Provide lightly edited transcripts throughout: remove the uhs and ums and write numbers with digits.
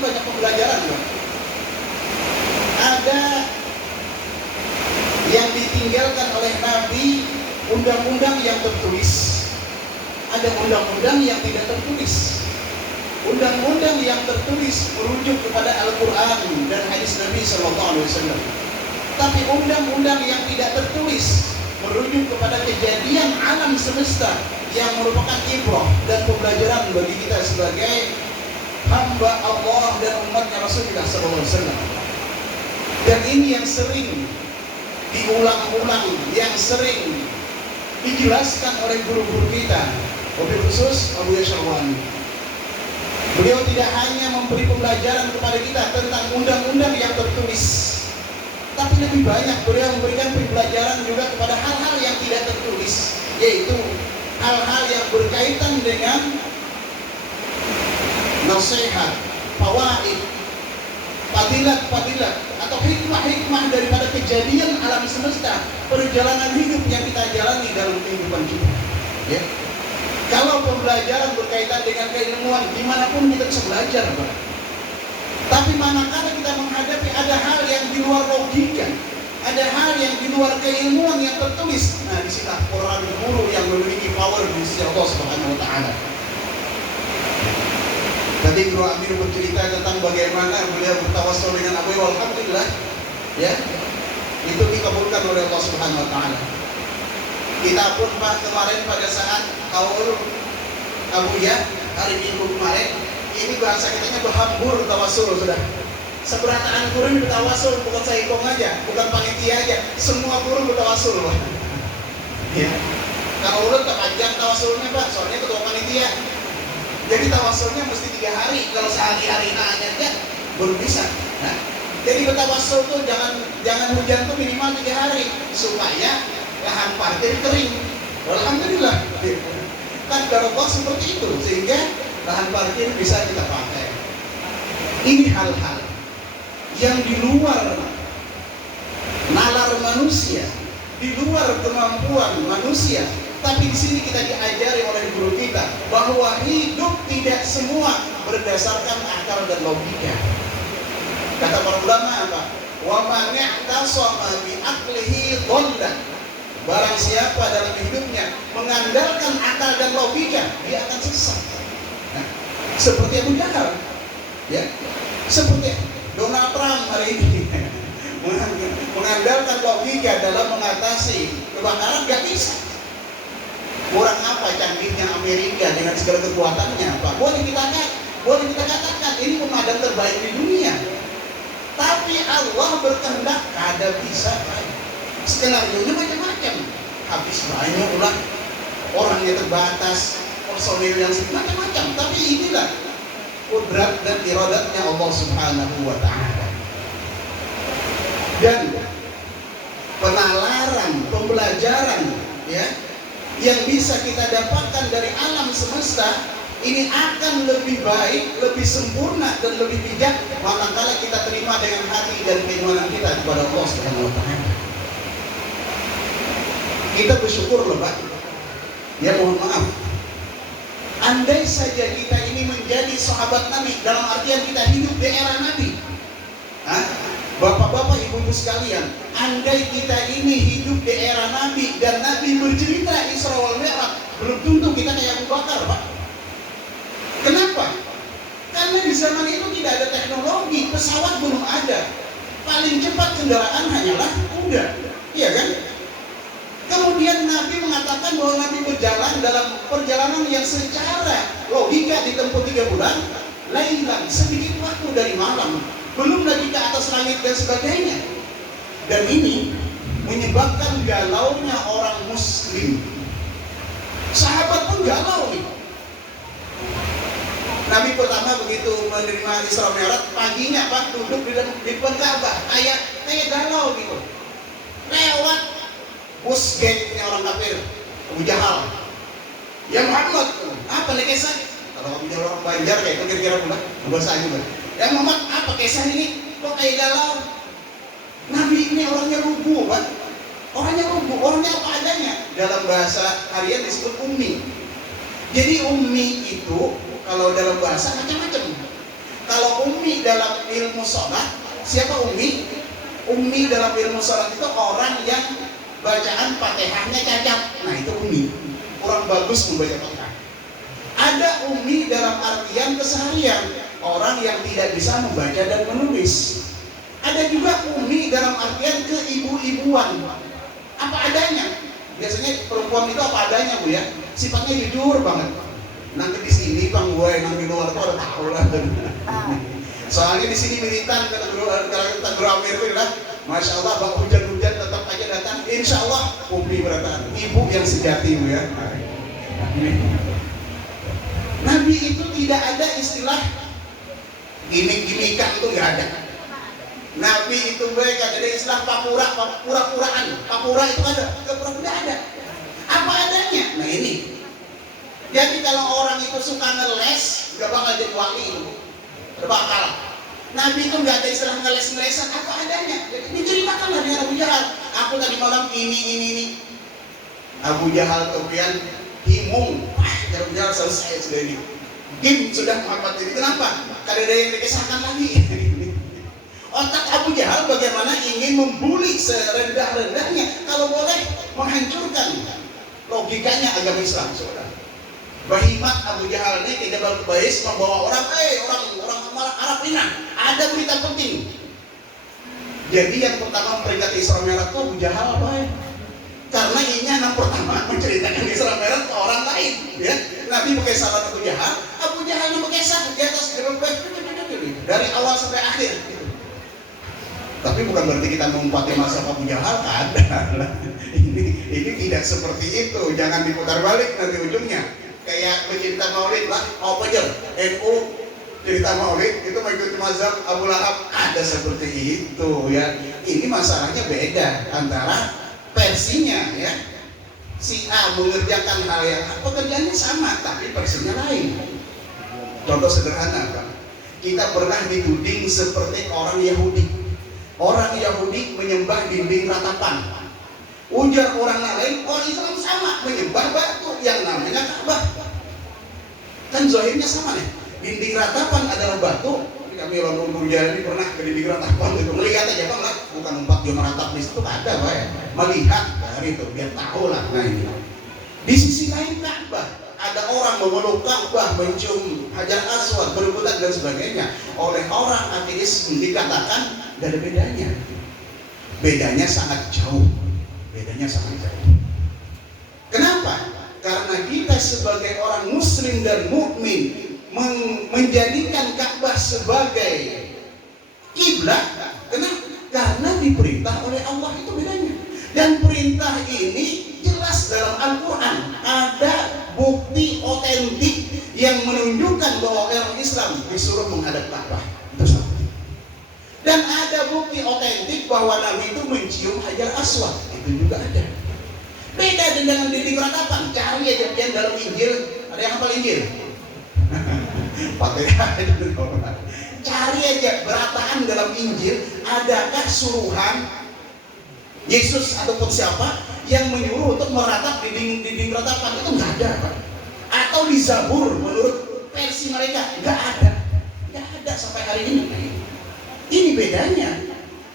banyak pembelajaran loh. Ada yang ditinggalkan oleh Nabi, undang-undang yang tertulis. Ada undang-undang yang tidak tertulis. Undang-undang yang tertulis merujuk kepada Al-Quran dan hadis Nabi SAW. Tapi undang-undang yang tidak tertulis merujuk kepada kejadian alam semesta yang merupakan ibrah dan pembelajaran bagi kita sebagai hamba Allah dan umatnya Rasulullah SAW. Dan ini yang sering diulang-ulang, yang sering dijelaskan oleh guru-guru kita, wabil khusus Abu Yasharwani. Beliau tidak hanya memberi pembelajaran kepada kita tentang undang-undang yang tertulis, tapi lebih banyak beliau memberikan pembelajaran juga kepada hal-hal yang tidak tertulis, yaitu hal-hal yang berkaitan dengan nasihat, fawaid, fadilat-fadilat atau hikmah-hikmah daripada kejadian alam semesta, perjalanan hidup yang kita jalani dalam kehidupan kita. Ya. Kalau pembelajaran berkaitan dengan keilmuan, dimanapun kita bisa belajar, Pak. Tapi manakala kita menghadapi ada hal yang di luar logika, ada hal yang di luar keilmuan yang tertulis, nah disinilah orang guru yang memiliki power di sisi Allah Subhanahu Wa Taala. Tadi Guru Amir bercerita tentang bagaimana beliau bertawassul dengan Abu, alhamdulillah, ya, itu dikabulkan oleh Allah Subhanahu Wa Taala. Kita pun Pak kemarin pada saat haul Abu ya hari Minggu kemarin, ini bahasa kitanya berhambur tawassul sudah. Seberataan guru bertawassul, bukan saya hitung aja, bukan panitia aja, semua guru bertawassul Pak. Ya. Kalau urut kepanjang tawassulnya Pak, soalnya ketua panitia. Jadi tawassulnya mesti 3 hari, kalau sehari-hari aja baru bisa. Nah, jadi bertawassul tuh jangan hujan tuh minimal 3 hari supaya lahan parkir kering. Alhamdulillah. Takdir Allah seperti itu sehingga lahan parkir bisa kita pakai. Ini hal-hal yang di luar nalar manusia, di luar kemampuan manusia. Tapi di sini kita diajari oleh guru kita bahwa hidup tidak semua berdasarkan akal dan logika. Kata para ulama apa? Wa man i'tasama bi aqlihi dhalla. Barang siapa dalam hidupnya mengandalkan akal dan logika, dia akan sesat. Nah, seperti Abu Jahal, ya, seperti Donald Trump hari ini mengandalkan logika dalam mengatasi kebakaran, gak bisa. Kurang apa canggihnya Amerika dengan segala kekuatannya, Pak? Boleh kita katakan ini pemadam terbaik di dunia. Tapi Allah berkehendak kada bisa, Pak. Skenario-nya macam-macam. Habis banyak ulah, orangnya terbatas, personil yang macam-macam. Tapi inilah kudrat dan iradatnya Allah Subhanahu Wa Taala. Dan penalaran, pembelajaran, ya, yang bisa kita dapatkan dari alam semesta ini akan lebih baik, lebih sempurna dan lebih bijak manakala kita terima dengan hati dan keimanan kita kepada Allah Subhanahu Wa Taala. Kita bersyukur loh Pak. Ya mohon maaf. Andai saja kita ini menjadi sahabat Nabi dalam artian kita hidup di era Nabi. Bapak-bapak, ibu-ibu sekalian, andai kita ini hidup di era Nabi dan Nabi bercerita Isra wal Mi'raj, belum tentu kita kayak Abu Bakar, Pak. Kenapa? Karena di zaman itu tidak ada teknologi, pesawat belum ada. Paling cepat kendaraan hanyalah kuda, iya kan? Kemudian Nabi mengatakan bahwa Nabi berjalan dalam perjalanan yang secara logika ditempuh 3 bulan, lailan, sedikit waktu dari malam, belum lagi ke atas langit dan sebagainya. Dan ini menyebabkan galaunya orang muslim. Sahabat pun galau nih. Nabi pertama begitu menerima Isra Mi'raj, paginya Pak duduk di depan Ka'bah, kayak galau gitu. Lewat bus gengnya orang kafir, Abu Jahal. Ya Muhammad, apa nih kisah? Kalau Abu Jahal orang Banjar kayak itu kira-kira pula, bahasa juga. Ya Muhammad, apa kisah ini? Kok kayak galau? Nabi ini orangnya rubuh, Pak. Orangnya rubuh, orangnya apa adanya. Dalam bahasa harian disebut ummi. Jadi ummi itu kalau dalam bahasa macam-macam. Kalau ummi ummi dalam ilmu sholat. Siapa ummi? Ummi dalam ilmu sholat itu orang yang bacaan Fatihahnya cacat. Nah itu ummi, kurang bagus membaca Fatihah. Ada ummi dalam artian keseharian, orang yang tidak bisa membaca dan menulis. Ada juga ummi dalam artian keibu-ibuan, apa adanya. Biasanya perempuan itu apa adanya, Bu ya. Sifatnya jujur banget. Nanti di sini Bang gue, nanti di luar tuh ada tahu lah. Soalnya di sini militan kata Guru Amir itu lah. Masya Allah, bak hujan-hujan tetap aja datang. Insya Allah, ummi beratan. Ibu yang sejati, Bu ya. Nabi itu tidak ada istilah gimmick-gimmickan, itu nggak ada. Nabi itu mereka ada istilah pura-puraan. Papura itu ada, pura-pura tidak ada. Apa adanya. Nah ini. Jadi kalau orang itu suka ngeles, nggak bakal jadi wali itu. Nggak bakal. Nabi itu nggak ada istilah ngeles-ngelesan, apa adanya. Jadi diceritakanlah dengan Abu Jahal. Aku tadi malam ini. Abu Jahal kemudian himung. Abu Jahal selesai sudah ini. Game sudah Muhammad ini. Kenapa? Karena ada yang dikisahkan lagi. Otak Abu Jahal bagaimana ingin membuli serendah-rendahnya, kalau boleh menghancurkan logikanya agama Islam, saudara. Bahimat Abu Jahal ini ke Jabal Qubais membawa orang Arab ini ada berita penting. Jadi yang pertama memperingati Isra Mi'raj itu Abu Jahal apa ya? Karena ini yang pertama menceritakan Isra Mi'raj ke orang lain, ya. Nabi pakai sahabat Abu Jahal pakai sahabat di atas Jabal Qubais dari awal sampai akhir. Tapi bukan berarti kita mengumpati masa Abu Jahal, kan? ini tidak seperti itu. Jangan diputar balik nanti ujungnya. Kayak pecinta Maulid lah, apa aja? NU cerita Maulid itu mengikuti mazhab Abu Lahab, ada seperti itu ya. Ini masalahnya beda antara versinya ya. Si A mengerjakan hal yang pekerjaannya sama, tapi versinya lain. Contoh sederhana, Pak. Kita pernah dituding seperti orang Yahudi. Orang Yahudi menyembah dinding ratapan. Ujar orang lain, orang Islam sama menyembah batu yang namanya Ka'bah. Kan zahirnya sama nih. Dinding ratapan adalah batu. Kami orang Nurjani pernah ke dinding ratapan itu melihat aja Bang, bukan empat jam ratap di situ ada, Pak ya. Melihat dari itu biar tahu lah. Nah ini. Di sisi lain Ka'bah, ada orang memeluk Ka'bah, mencium Hajar Aswad, berebutan dan sebagainya. Oleh orang ateis dikatakan gak ada bedanya. Bedanya sangat jauh. Kenapa? Karena kita sebagai orang muslim dan mukmin menjadikan Ka'bah sebagai kiblat. Kenapa? Karena diperintah oleh Allah, itu bedanya. Dan perintah ini jelas dalam Al-Quran. Ada bukti otentik yang menunjukkan bahwa orang Islam disuruh menghadap Ka'bah. Itu satu. Dan ada bukti otentik bahwa Nabi itu mencium Hajar Aswad, itu juga ada. Beda dengan dinding ratapan. Cari aja yang dalam Injil, ada yang hafal Injil? Fatihah itu. Cari aja berataan dalam Injil, adakah suruhan Yesus ataupun siapa yang menyuruh untuk meratap dinding ratapan? Itu nggak ada, Pak. Atau di Zabur menurut versi mereka nggak ada sampai hari ini. Ini bedanya,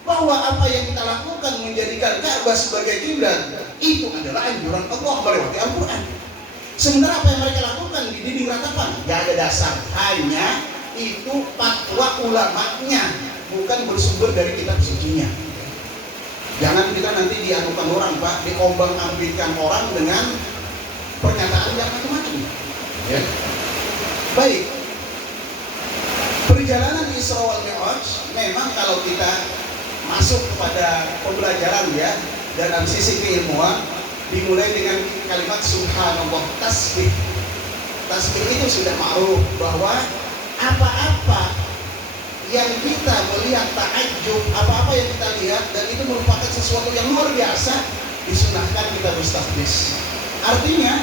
bahwa apa yang kita lakukan menjadikan Ka'bah sebagai kiblat itu adalah anjuran Allah melewati Al-Quran. Sementara apa yang mereka lakukan di dinding ratapan gak ada dasar, hanya itu fatwa ulamanya, bukan bersumber dari kitab sucinya. Jangan kita nanti dianukan orang, Pak, diombang-ambingkan orang dengan pernyataan yang macam-macam. Ya. Baik. Perjalanan Isra wal Mi'raj memang kalau kita masuk kepada pembelajaran ya dalam sisi keilmuan, dimulai dengan kalimat subhanallah, tasbih. Tasbih itu sudah ma'ruf bahwa apa-apa yang kita melihat takjub, apa-apa yang kita lihat dan itu merupakan sesuatu yang luar biasa, disunahkan kita bertasbih. Artinya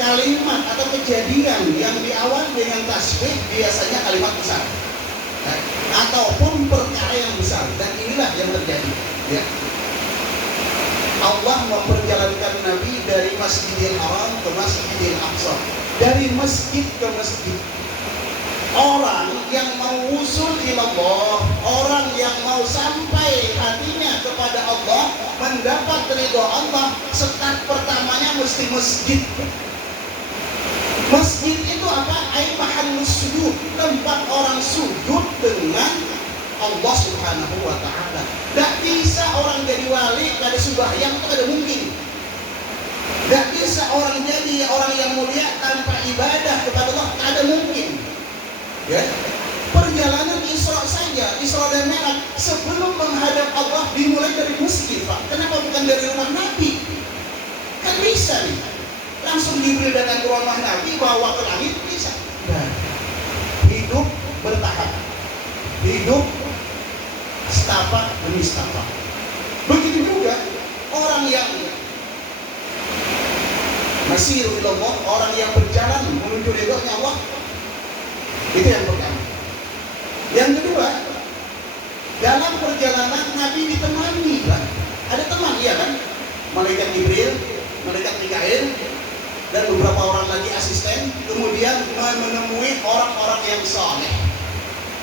kalimat atau kejadian yang diawali dengan tasbih biasanya kalimat besar, ataupun perkara yang besar, dan inilah yang terjadi. Ya. Allah memperjalankan Nabi dari Masjidil Haram ke Masjidil Aqsa, dari masjid ke masjid. Orang yang mau usul dapat ridho Allah, start pertamanya mesti masjid. Masjid itu apa? Ai mahallus sujud, tempat orang sujud dengan Allah Subhanahu wa taala. Tidak bisa orang jadi wali kada sembahyang, itu kada mungkin. Tidak bisa orang jadi orang yang mulia tanpa ibadah kepada Allah, kada mungkin. Ya. Perjalanan Isra saja, Isra dan Mi'raj sebelum menghadap Allah dimulai dari masjid, Pak. Kenapa bukan dari rumah Nabi? Kan bisa nih. Langsung Jibril datang ke rumah Nabi, bawa ke langit, bisa. Nah, hidup bertahap. Hidup setapak demi setapak. Begitu juga orang yang masih ilallah, orang yang berjalan menuju ridhonya Allah. Itu yang pertama. Yang kedua, dalam perjalanan Nabi ditemani, kan? Ada teman, iya kan? Malaikat Jibril, malaikat Mikail, dan beberapa orang lagi asisten. Kemudian menemui orang-orang yang saleh.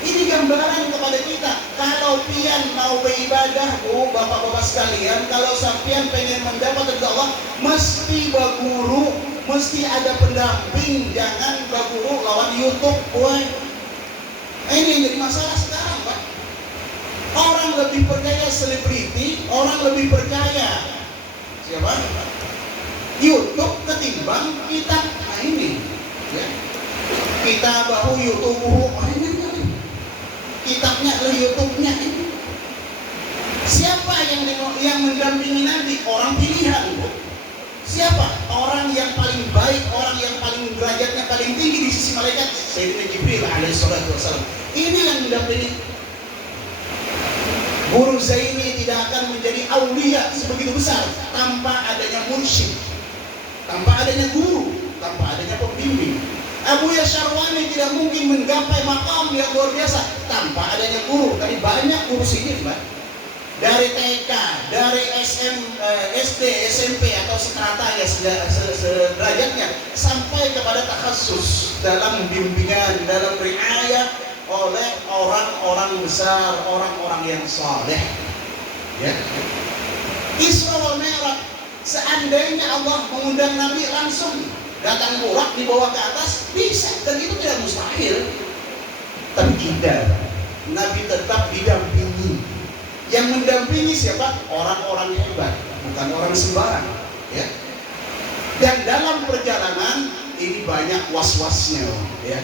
Ini gambaran kepada kita. Kalau pian mau beribadah, bapak-bapak sekalian, kalau sampian pengen mendapat ridha Allah, mesti berguru, mesti ada pendamping. Jangan berguru lawan YouTube, boy. Ini yang jadi masalah sekarang, Pak. Orang lebih percaya selebriti, orang lebih percaya siapa? YouTube ketimbang kitab. Nah ini, ya. Kita bahu YouTube, kitabnya lah YouTube-nya. Siapa yang mendampingi Nabi? Orang pilihan, Bu. Siapa? Orang yang paling baik, orang yang paling derajatnya paling tinggi di sisi malaikat, Sayyidina Jibril alaihissalatu wassalam. Ini yang mendampingi. Guru Zaini tidak akan menjadi aulia sebegitu besar tanpa adanya mursyid, tanpa adanya guru, tanpa adanya pembimbing. Abu Yasyarwani tidak mungkin menggapai makam yang luar biasa tanpa adanya guru. Tadi banyak guru sini, Mbak. Dari TK, dari SD, SMP atau seterata ya sederajatnya, sampai kepada takhasus dalam bimbingan, dalam riayah oleh orang-orang besar, orang-orang yang saleh. Ya. Isra wal Mi'raj, seandainya Allah mengundang Nabi langsung datang burak dibawa ke atas, bisa, dan itu tidak mustahil. Tapi tidak, Nabi tetap didampingi. Yang mendampingi siapa? Orang-orang hebat, bukan orang sembarang, ya. Dan dalam perjalanan ini banyak was-wasnya, ya.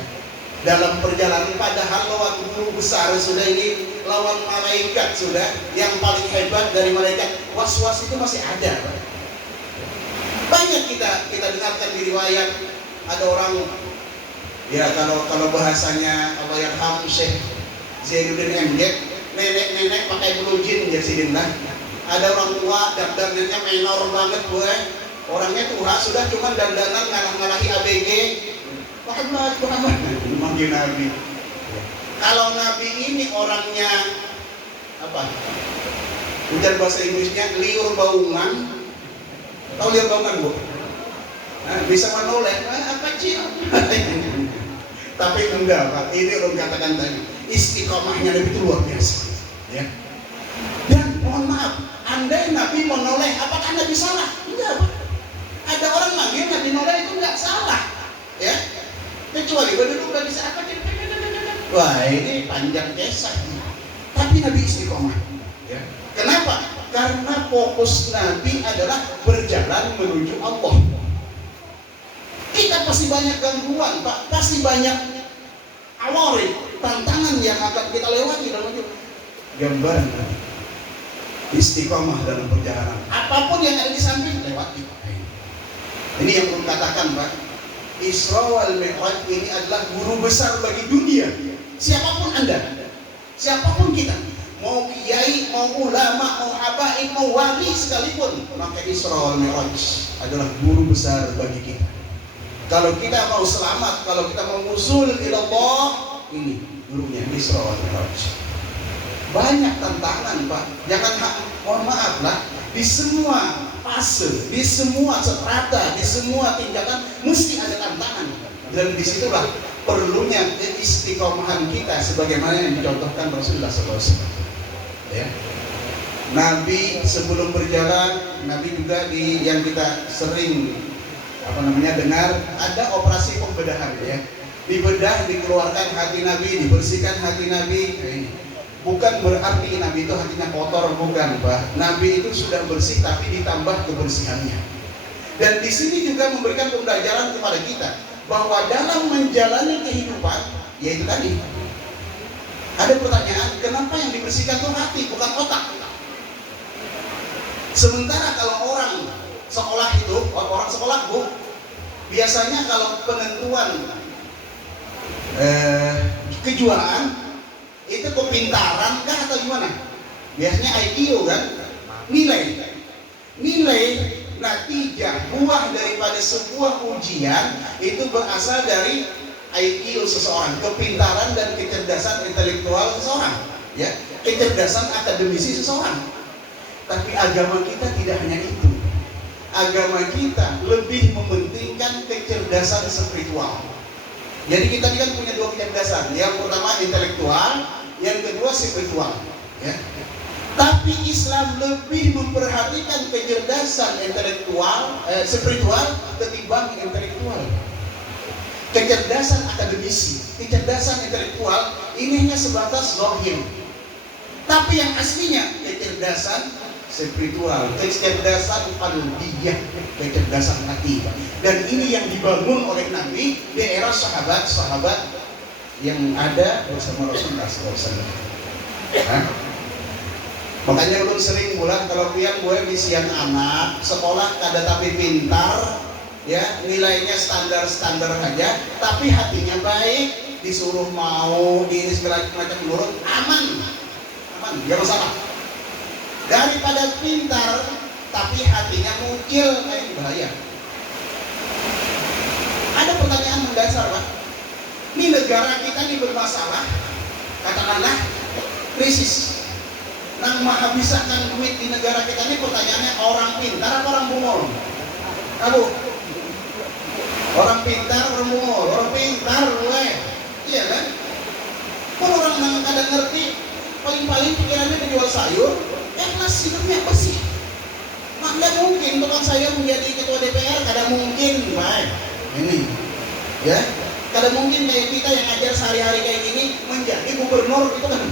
Dalam perjalanan, padahal lawan guru besar sudah, ini lawan malaikat sudah, yang paling hebat dari malaikat, was-was itu masih ada, Pak. Banyak kita dengarkan di riwayat, ada orang, ya kalau bahasanya Allah yarham Syekh Zainuddin MZ, nenek-nenek pakai blue jean ya sidin lah. Ada orang tua dandanannya menor banget, gue. Orangnya tua sudah, cuma dandanan ngalah-ngalahi ABG. Muhammad manggil Nabi. Kalau Nabi ini orangnya apa? Bukan bahasa Inggrisnya liur baungan. Tahu liur baungan, Bu? Nah, bisa menoleh, apa sih? Tapi enggak, Pak. Ini orang katakan tadi, istiqomahnya Nabi itu luar biasa, ya. Dan mohon maaf, andai Nabi menoleh, apakah Nabi salah? Enggak, Pak. Ada orang manggil Nabi menoleh itu enggak salah, ya. Kecuali berduduk bagi siapa? Wah, ini panjang kisah. Tapi Nabi istiqomah, ya. Kenapa? Karena fokus Nabi adalah berjalan menuju Allah. Kita pasti banyak gangguan, Pak. Pasti banyak awarid, tantangan yang akan kita lewati dalam hidup. Gambaran istiqomah dalam perjalanan. Apapun yang ada di samping, lewati. Ini yang belum katakan, Pak. Isra wal Mi'raj ini adalah guru besar bagi dunia. Siapapun Anda, siapapun kita, mau kiai, mau ulama, mau habaib, mau wali sekalipun, maka Isra wal Mi'raj adalah guru besar bagi kita. Kalau kita mau selamat, kalau kita mau usul ilallah, ini gurunya Isra wal Mi'raj. Banyak tantangan, Pak. Jangan, mohon maaf lah, di semua fase, di semua strata, di semua tingkatan mesti ada tantangan. Dan disitulah perlunya istiqomahan kita sebagaimana yang dicontohkan Rasulullah SAW. Ya. Nabi sebelum berjalan, Nabi juga yang kita sering dengar, ada operasi pembedahan ya. Dibedah, dikeluarkan hati Nabi, dibersihkan hati Nabi. Bukan berarti Nabi itu hatinya kotor, bukan Pak. Nabi itu sudah bersih tapi ditambah kebersihannya. Dan di sini juga memberikan pembelajaran kepada kita bahwa dalam menjalani kehidupan, yaitu tadi ada pertanyaan, kenapa yang dibersihkan itu hati bukan otak? Sementara kalau orang sekolah itu, orang sekolah Bu, biasanya kalau penentuan kejuaraan itu kepintaran kah atau gimana? Biasanya IQ kan, nilai natijah buah daripada sebuah ujian itu berasal dari IQ seseorang, kepintaran dan kecerdasan intelektual seseorang, ya, kecerdasan akademisi seseorang. Tapi agama kita tidak hanya itu. Agama kita lebih mementingkan kecerdasan spiritual. Jadi kita kan punya dua kecerdasan. Yang pertama intelektual, yang kedua spiritual. Ya. Tapi Islam lebih memperhatikan kecerdasan intelektual, spiritual ketimbang intelektual. Kecerdasan akademisi, kecerdasan intelektual ini hanya sebatas zahir. Tapi yang aslinya kecerdasan spiritual, kecerdasan qalbiyah, kecerdasan hati. Dan ini yang dibangun oleh Nabi di era sahabat-sahabat yang ada bersama Rasulullah SAW. Makanya ulun sering bulan kalau pian gue bisian anak sekolah kada tapi pintar, ya nilainya standar aja, tapi hatinya baik, disuruh mau ini segala macam nurut, aman, gak masalah. Daripada pintar tapi hatinya mungkil, bahaya. Ada pertanyaan mendasar Pak. Ini negara kita ini bermasalah, katakanlah krisis. Nang menghabiskan duit di negara kita ini pertanyaannya orang pintar atau orang bungol? Abu, orang pintar, orang bungol, orang pintar, iya kan? Kalau orang nang kadang ngerti, paling-paling pikirannya menjual sayur. Kelas hidupnya apa sih? Tidak mungkin tukang sayur menjadi ketua DPR, kada mungkin, baik. Ini, ya, kada mungkin kayak kita yang ajar sehari-hari kayak gini menjadi gubernur itu kan.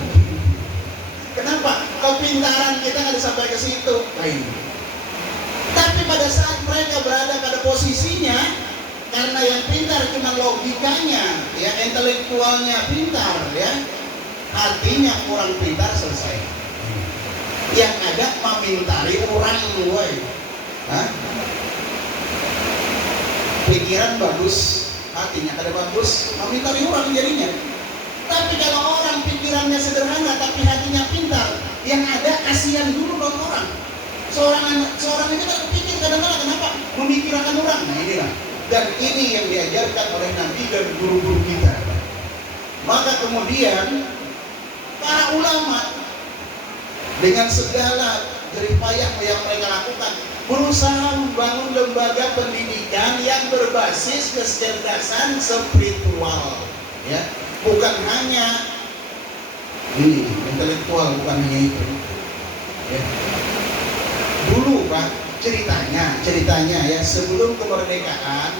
Kenapa? Kepintaran kita kada sampai ke situ. Baik. Tapi pada saat mereka berada pada posisinya, karena yang pintar cuma logikanya, ya, intelektualnya pintar, ya, hatinya kurang pintar, selesai. Yang ada memintari orang gue, pikiran bagus, hatinya kada bagus, memintari orang jadinya. Tapi kalau orang pikirannya sederhana tapi hatinya pintar, yang ada kasihan dulu buat orang. Seorang itu kan pikir kadang-kadang kenapa memikirkan orang. Nah inilah, dan ini yang diajarkan oleh Nabi dan guru-guru kita. Maka kemudian para ulama dengan segala jerih payah yang mereka lakukan berusaha membangun lembaga pendidikan yang berbasis kecerdasan spiritual, ya, bukan hanya ini intelektual, bukan hanya itu, ya. Dulu Pak ceritanya ya, sebelum kemerdekaan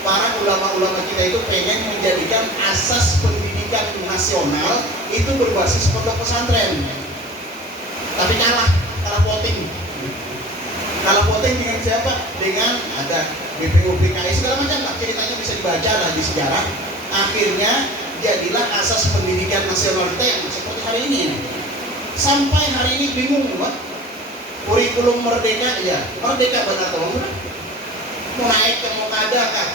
para ulama-ulama kita itu pengen menjadikan asas pendidikan nasional itu berbasis pondok pesantren. Tapi kalah voting. Kalah voting dengan siapa? Dengan ada BPUPKI segala macam lah, ceritanya bisa dibaca lah di sejarah. Akhirnya jadilah asas pendidikan nasional kita yang seperti hari ini. Sampai hari ini bingung Pak. Kurikulum merdeka, ya merdeka benar tolong. Mau naik ke mau kada kah?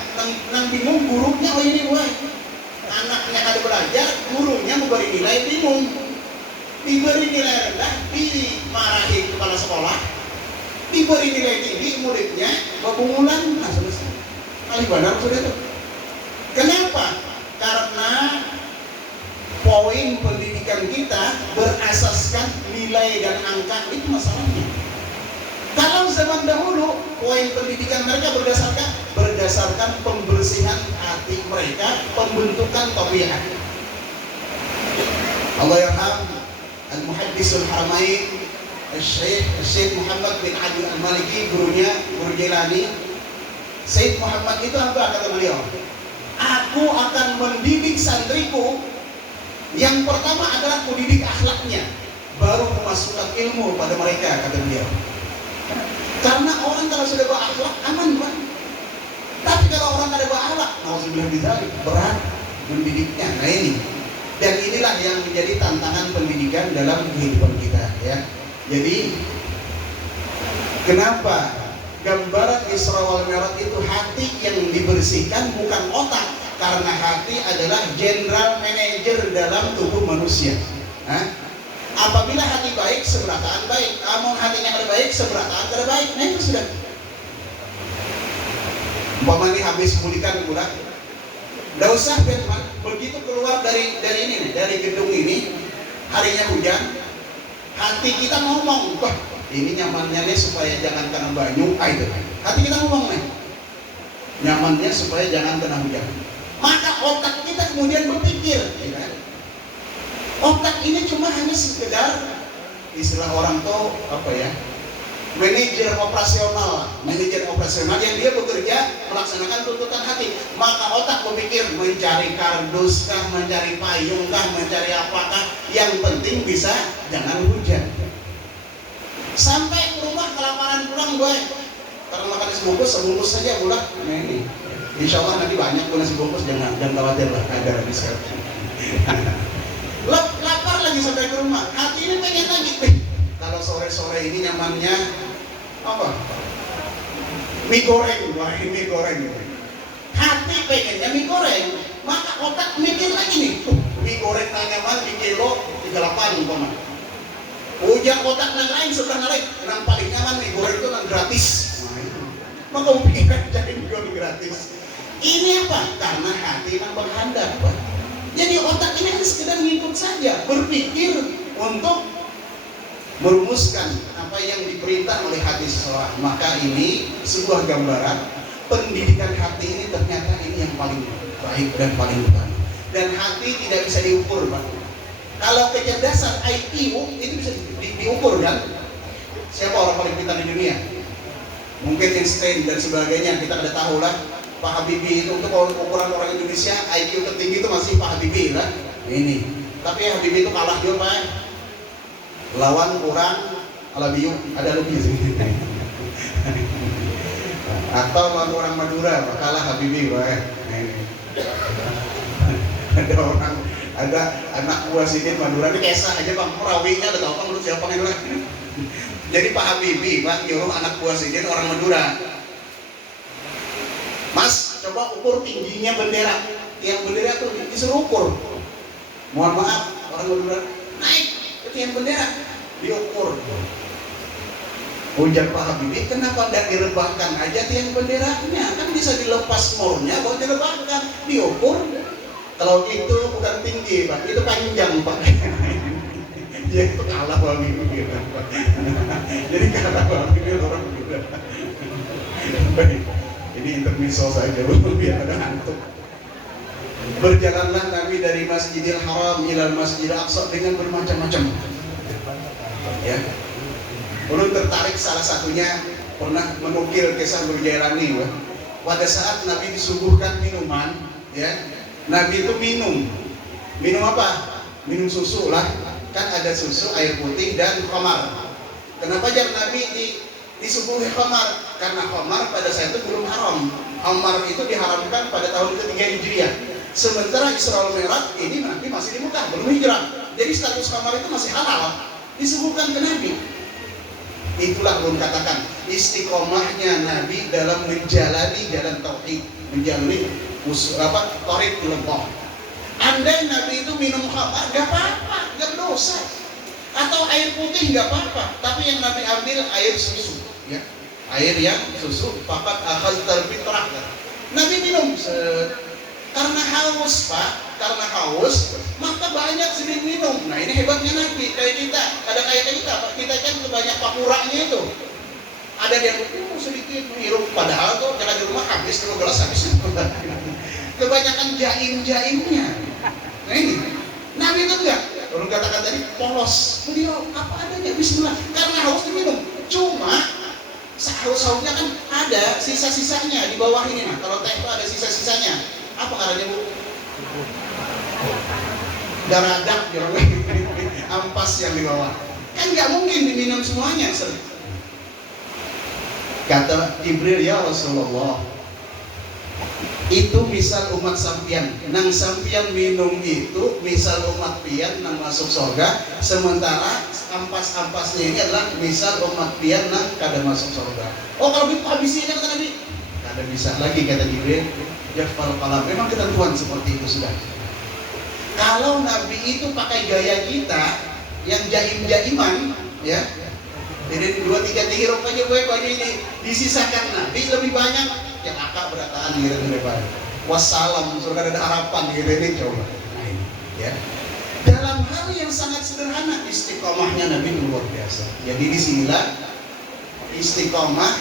Nang bingung gurunya, oh ini gue. Anaknya kada belajar, gurunya memberi nilai bingung. Diberi nilai rendah, dimarahi kepala sekolah, diberi nilai tinggi, muridnya babungulan, nah selesai. Kali benar sudah itu. Kenapa? Karena poin pendidikan kita berasaskan nilai dan angka, itu masalahnya. Kalau zaman dahulu poin pendidikan mereka berdasarkan pembersihan hati mereka, pembentukan tabiat. Allah yarham Al-Muhaddisul Haramain Syekh Muhammad bin Ali Al-Maliki, guru Jailani. Syekh Muhammad itu apa kata beliau? Aku akan mendidik santriku. Yang pertama adalah mendidik akhlaknya, baru memasukkan ilmu pada mereka, kata beliau. Karena orang kalau sudah berakhlak aman, Pak. Tapi kalau orang ada berakhlak, berat mendidiknya. Nah ini. Dan inilah yang menjadi tantangan pendidikan dalam kehidupan kita, ya. Jadi kenapa gambaran Isra wal Mi'raj itu hati yang dibersihkan, bukan otak? Karena hati adalah general manager dalam tubuh manusia. Apabila hati baik, seberataan baik. Namun hatinya ada baik, seberataan ada baik. Nah itu sudah. Umpamanya habis mulikan bulan, tidak usah teman. Begitu keluar dari gedung ini, harinya hujan, hati kita ngomong, wah ini nyamannya nih supaya jangan kena banyu, itu. Hati kita ngomong nih, nyamannya supaya jangan kena hujan. Maka otak kita kemudian berpikir, ya kan? Otak ini cuma hanya sekedar istilah orang tuh apa ya? Manajer operasional yang dia bekerja melaksanakan tuntutan hati. Maka otak berpikir mencari kardus kah, mencari payung kah, mencari apakah, yang penting bisa jangan hujan. Sampai ke rumah kelaparan pulang gue, karena makan nasi sebungkus saja pulang. Nah ini, insya Allah nanti banyak pun nasi bungkus, jangan khawatir lah, ada habis sekarang. Lapar lagi sampai ke rumah, hati ini pengen lagi. Kalau sore-sore ini nyamannya apa? Mie goreng, wah mie goreng. Hati pengennya mie goreng, maka otak mikir lagi nih, mie goreng nyaman di kilo 38 umpama. Ujar otak lain seberang lain, yang paling nyaman mie goreng itu yang gratis. Maka memikirkan cari mie goreng gratis. Ini apa? Karena hati yang berhandap, Pak. Jadi otak ini hanya sekedar ngikut saja, berpikir untuk merumuskan apa yang diperintah oleh hati seseorang. Maka ini sebuah gambaran pendidikan hati ini ternyata ini yang paling baik dan paling utama. Dan hati tidak bisa diukur, Pak. Kalau kecerdasan IQ itu bisa diukur kan? Siapa orang paling pintar di dunia? Mungkin Einstein dan sebagainya, kita udah tahu lah. Pak Habibie itu untuk ukuran orang Indonesia IQ tertinggi itu masih Pak Habibie lah. Ini. Tapi Habibie itu kalah juga, Pak. Lawan orang Alabiyu, ada lebih sih. Atau lawan orang Madura, kalah Habibie, Pak. Ada anak buah Sidin Madura, ini kesah aja Bang, perawinya ada tahu kan menurut siapa itu lah. Jadi Pak Habibie, Bang, nyuruh anak buah Sidin orang Madura. Mas, coba ukur tingginya bendera. Yang bendera tuh disuruh ukur. Mohon maaf, orang Madura naik ke tiang bendera, diukur. Ujar Pak Habibie, kenapa tidak direbahkan aja tiang benderanya? Kan bisa dilepas mornya, kalau direbahkan, diukur. Kalau itu bukan tinggi, Pak, itu panjang, Pak. Ya itu kalah Pak Habibie, Pak. Jadi kalah Pak Habibie orang Madura. Ini intermezzo saja, biar ada ngantuk. Berjalanlah Nabi dari Masjidil Haram ila Masjidil Aqsa dengan bermacam-macam. Ya. Ulun tertarik salah satunya pernah menukil kisah Jailani. Pada saat Nabi disuguhkan minuman, ya, Nabi itu minum apa? Minum susu lah. Kan ada susu, air putih dan khamar. Kenapa jar Nabi disuguhi khamar? Karena khamar pada saat itu belum haram. Khamar itu diharamkan pada tahun ketiga Hijriah. Sementara Isra wal Mi'raj ini Nabi masih di Mekah, belum hijrah. Jadi status khamar itu masih halal, disuguhkan ke Nabi. Itulah belum katakan istiqomahnya Nabi dalam menjalani jalan tauhid, menjalani tauhid kelompok. Andai Nabi itu minum khamar, gak apa-apa, gak dosa. Atau air putih gak apa-apa, tapi yang Nabi ambil air susu, ya, air yang susu. Fakat akhadtal fitrah. Nabi minum karena haus, Pak, karena haus, maka banyak sedikit minum. Nah ini hebatnya Nabi, kayak kita, kadang kayak kita, Pak, kita kan banyak pakuranya itu. Ada yang sedikit menghirup, padahal tuh jangan di rumah habis 2 gelas habis. Kebanyakan jaim-jaimnya. Nah ini, Nabi itu enggak. Orang katakan tadi polos, beliau apa adanya Bismillah. Karena ada sisa-sisanya di bawah ini. Nah, kalau teh itu ada sisa-sisanya. Apa caranya, Bu? Garadak, ampas yang di bawah. Kan nggak mungkin diminum semuanya. Kata Jibril, ya Rasulullah, itu misal umat sampian, nang sampian minum itu misal umat pian nang masuk surga, sementara ampas-ampasnya ini adalah misal umat pian nang kada masuk surga. Oh, kalau begitu habisnya, kata Nabi. Kada bisa lagi, kata Jibril. Jafal kalam, memang ketentuan seperti itu sudah. Kalau Nabi itu pakai gaya kita yang jaim-jaiman, ya, jadi 2-3 hirup aja baju ini disisakan Nabi lebih banyak yang akak berataan gitu daripada wassalam, surga ada harapan gitu ini coba. Nah, ini, ya. Dalam hal yang sangat sederhana istiqomahnya Nabi luar biasa. Jadi disinilah istiqomah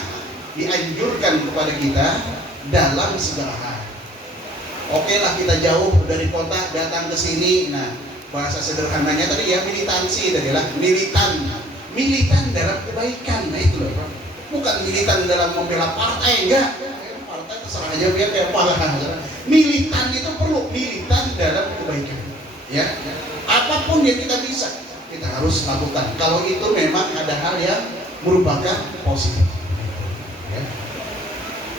dianjurkan kepada kita dalam segala hal. Oke lah, kita jauh dari kota datang ke sini. Nah, bahasa sederhananya tadi ya militansi tadi lah, militan dalam kebaikan. Nah itu loh, bukan militan dalam membela partai, enggak. Partai terserah aja biar kayak apa. Militan itu perlu militan dalam kebaikan. Ya, apapun yang kita bisa, kita harus lakukan. Kalau itu memang ada hal yang merupakan positif. Ya.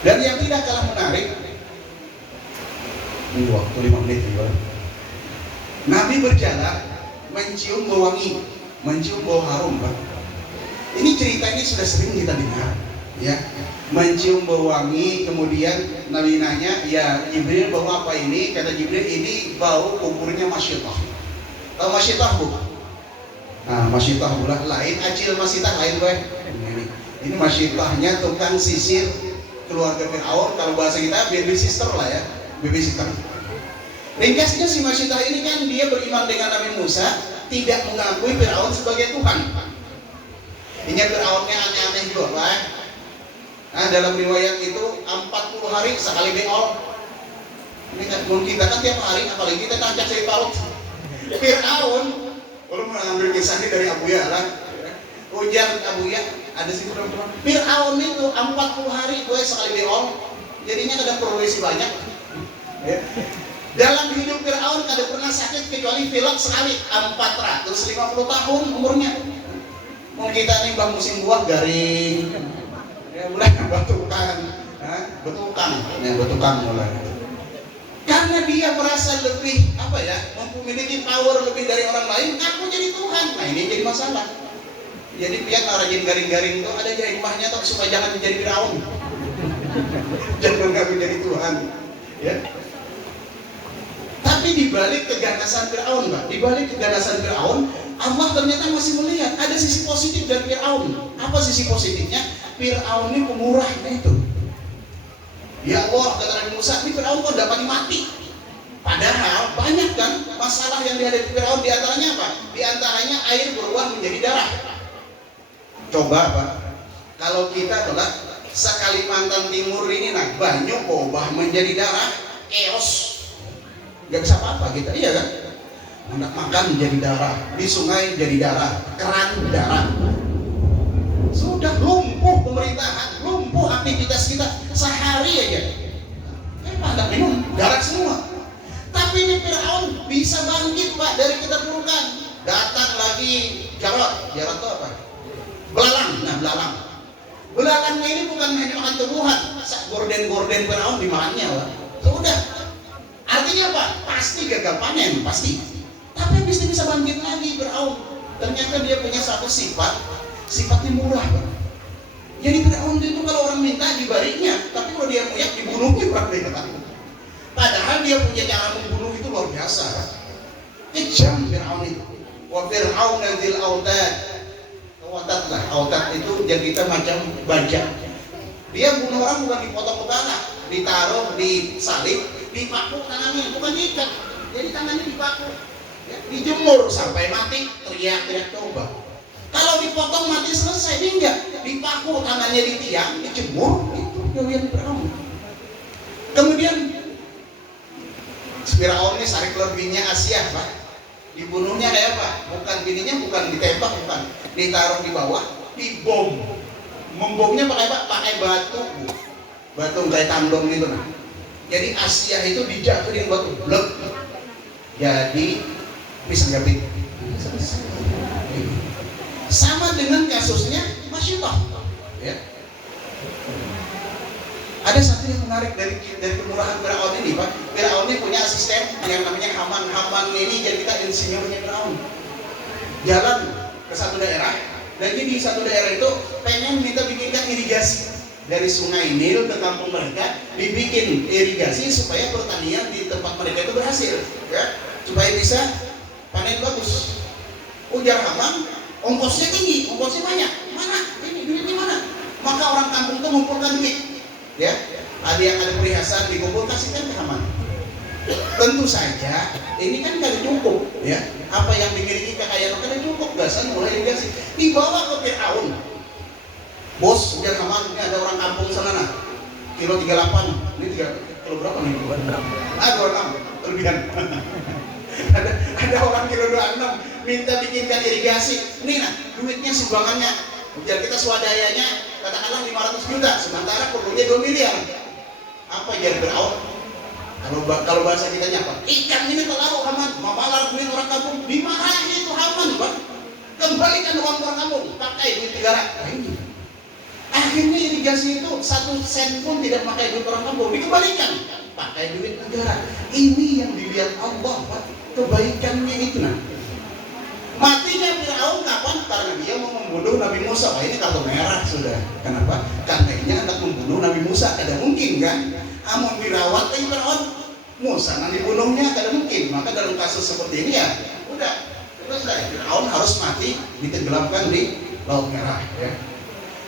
Dan yang tidak kalah menarik, ini waktu 5 menit juga. Nabi berjalan mencium bau wangi, mencium bau harum, Pak. Ini cerita ini sudah sering kita dengar, ya. Mencium bau wangi, kemudian Nabi nanya, ya Jibril, bau apa ini? Kata Jibril, ini bau kuburnya Masyitah. Tahu Masyitah, Bu? Nah, Masyitah pula lain, Acil Masyitah lain, gue. Ini Masyitahnya tukang sisir keluarga Fir'aun, kalau bahasa kita baby sister lah ya, baby sister. Ringkasnya si Masyitah ini kan dia beriman dengan Nabi Musa, tidak mengakui Fir'aun sebagai Tuhan. Ini Fir'aunnya aneh-aneh juga, Pak. Nah, dalam riwayat itu 40 hari sekali beol. Ini kan kita kan tiap hari, apalagi kita tangkap dari paut. Fir'aun, kalau mengambil kisah ini dari Abu Ya lah, ujar Abu Ya, ada sih teman-teman. Fir'aun itu 40 hari gue sekali beol, jadinya ada progresi banyak. Ya. Dalam hidup Fir'aun kada pernah sakit kecuali pilek sekali, 450 tahun umurnya. Mau kita nih bang musim buah garing, ya mulai betukang, betukang mulai. Karena dia merasa lebih apa ya, memiliki power lebih dari orang lain, aku jadi Tuhan. Nah ini jadi masalah. Jadi biar rajin garing-garing itu ada hikmahnya tuh supaya jangan menjadi Fir'aun, jangan nggak menjadi Tuhan, ya. Tapi dibalik keganasan Fir'aun, Pak, dibalik keganasan Fir'aun, Allah ternyata masih melihat ada sisi positif dari Fir'aun. Apa sisi positifnya? Fir'aun ini pemurah itu. Ya Allah, kata Nabi Musa, ini Fir'aun kok dapat mati. Padahal banyak kan masalah yang dihadapi Fir'aun, diantaranya apa? Diantaranya air berubah menjadi darah. Coba Pak, kalau kita telah se-Kalimantan Timur ini, nah banyak berubah menjadi darah, chaos. Gak bisa apa-apa kita, iya kan? Hendak makan jadi darah, di sungai jadi darah, keran darah. Sudah lumpuh pemerintahan, lumpuh aktivitas kita sehari aja. Hendak minum darah semua. Tapi ini Fir'aun bisa bangkit, Pak, dari keterpurukan. Datang lagi Jarot itu apa? Belalang, nah belalang. Belalangnya ini bukan hanya makan tumbuhan, gorden-gorden Fir'aun dimakannya, Pak. Sudah. Artinya apa? Pasti gagal panen, pasti. Tapi habis itu bisa bangkit lagi Fir'aun. Ternyata dia punya satu sifatnya murah, Pak. Jadi Fir'aun itu kalau orang minta dibaliknya, tapi kalau dia muyak dibunuhnya, Pak. Padahal dia punya cara membunuh itu luar biasa. Kejam Fir'aun itu. Wa Fir'aun dzil autad. Autad lah, autad itu jadi kita macam bajak. Dia bunuh orang bukan dipotong kepala, ditaruh di salib, dipaku tangannya, bukan diikat. Jadi tangannya dipaku, ya, dijemur sampai mati, teriak-teriak coba. Kalau dipotong mati selesai, ini enggak, dipaku tangannya di tiang, dijemur, itu yang Fir'aun. Kemudian Fir'aun ini sarik lebihnya Asia, Pak. Dibunuhnya kayak apa? Bukan bininya, bukan ditembak, bukan ditaruh di bawah, dibom. Membomnya pakai apa? Pakai batu, batu kayak tandong gitu nah. Jadi Asia itu dijatuhin batu, blek. Jadi pisang gapit. Sama dengan kasusnya Masyitah. Ya. Ada satu yang menarik dari kemurahan Firaun ini, Pak. Firaun ini punya asisten yang namanya Haman. Haman ini jadi kita insinyurnya Firaun. Jalan ke satu daerah, dan di satu daerah itu pengen minta bikinkan irigasi dari Sungai Nil ke kampung mereka, dibikin irigasi supaya pertanian di tempat mereka itu berhasil, ya, supaya bisa panen bagus. Ujar Haman, ongkosnya tinggi, ongkosnya banyak. Mana? Ini duitnya mana? Maka orang kampung itu mengumpulkan duit. Ya, ada yang ada perhiasan dikumpul kasihkan ke Haman. Tentu saja ini kan gak cukup, ya. Apa yang dimiliki kekayaan kan cukup, gasan mulai dikasih dibawa ke Firaun. Bos, udah Haman, ini ada orang kampung sana nah. Kilo 38, ini 3 kilo berapa nih? 26, kelebihan. ada orang kilo 26 minta bikinkan irigasi. Ini nah, duitnya sumbangannya. Biar kita swadayanya katakanlah 500 juta, sementara perlunya 2 miliar. Apa jadi Firaun? Kalau bahasa kita apa? Ikan ini terlalu Haman, mapalar duit orang kampung, dimarahi itu Haman, Pak. Kembalikan uang orang kampung, pakai duit negara. Nah, ini. Akhirnya irigasi itu 1 sen pun tidak pakai duit orang kampung, dikembalikan, pakai duit negara. Ini yang dilihat Allah, Pak. Kebaikannya itu nah. Matinya Firaun kapan? Karena dia mau membunuh Nabi Musa. Ini kartu merah sudah. Kenapa? Karena ini hendak membunuh Nabi Musa. Tidak mungkin kan? Amun dirawat Firaun, Musa nanti dibunuhnya tidak mungkin. Maka dalam kasus seperti ini ya, udah terus Firaun harus mati ditenggelamkan di Laut Merah. Ya.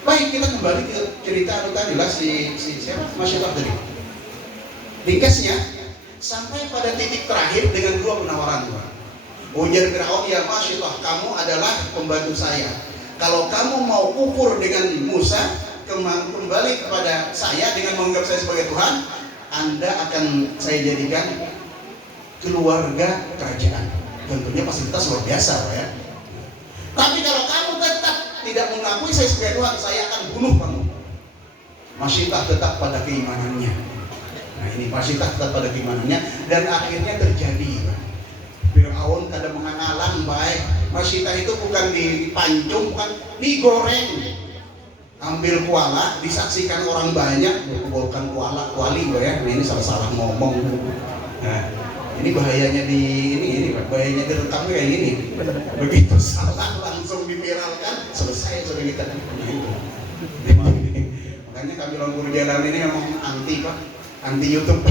Baik, kita kembali ke cerita tadi lah si siapa? Masyitah tadi. Ringkasnya sampai pada titik terakhir dengan 2 penawaran. Ujar Firaun, ya Masyitah, kamu adalah pembantu saya. Kalau kamu mau ukur dengan Musa, kembali kepada saya dengan menganggap saya sebagai Tuhan, Anda akan saya jadikan keluarga kerajaan. Tentunya fasilitas luar biasa, Pak, ya. Tapi kalau kamu tetap tidak mengakui saya sebagai Tuhan, saya akan bunuh kamu. Masyitah tetap pada keimanannya. Nah, ini Masyitah tetap pada keimanannya, dan akhirnya terjadi, Pak. Firaun kada mengangalan baik. Masyitah itu bukan dipancung, bukan digoreng. Ambil kuala, disaksikan orang banyak, bukan kuali ya. Ini salah ngomong. Nah, ini bahayanya ini bahayanya direkam kayak gini. Begitu salah langsung diviralkan, selesai sudah kita. Makanya kami Lampur Jalan ini memang anti, Pak, anti YouTube.